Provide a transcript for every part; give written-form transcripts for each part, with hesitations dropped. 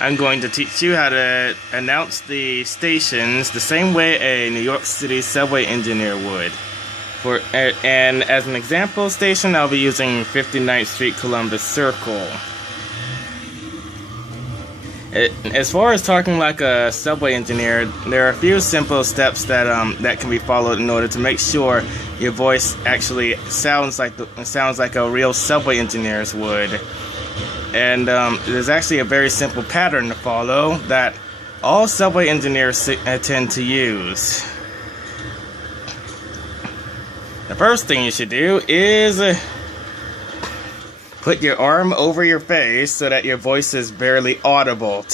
I'm going to teach you how to announce the stations the same way a New York City subway engineer would. And as an example station, I'll be using 59th Street Columbus Circle. As far as talking like a subway engineer, there are a few simple steps that can be followed in order to make sure your voice actually sounds like a real subway engineer's would. And there's actually a very simple pattern to follow that all subway engineers tend to use. The first thing you should do is put your arm over your face so that your voice is barely audible.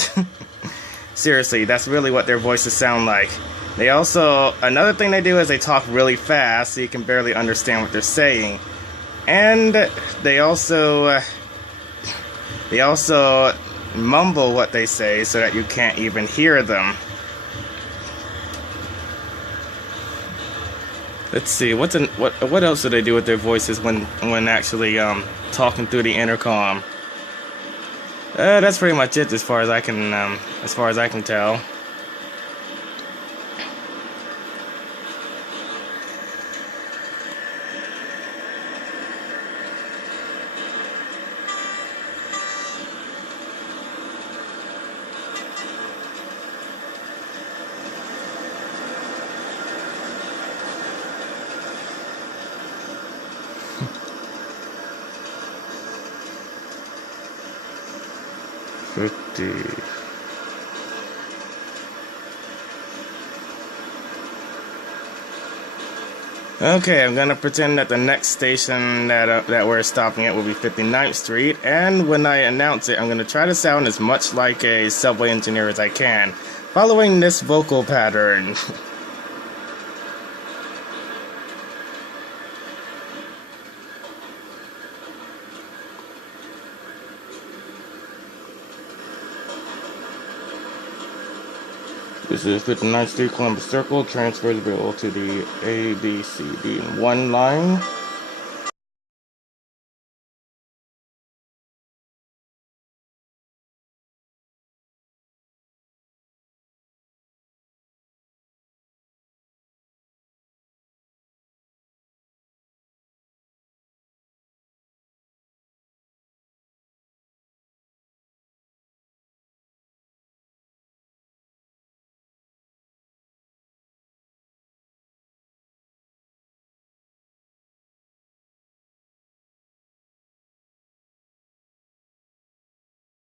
Seriously, that's really what their voices sound like. Another thing they do is they talk really fast so you can barely understand what they're saying. And they also mumble what they say so that you can't even hear them. Let's see, what else do they do with their voices when actually talking through the intercom? That's pretty much it as far as I can tell. Okay, I'm gonna pretend that the next station that we're stopping at will be 59th Street, and when I announce it, I'm gonna try to sound as much like a subway engineer as I can, following this vocal pattern. This is 59th Street Columbus Circle, transfers available to the A, B, C, D, and 1 line.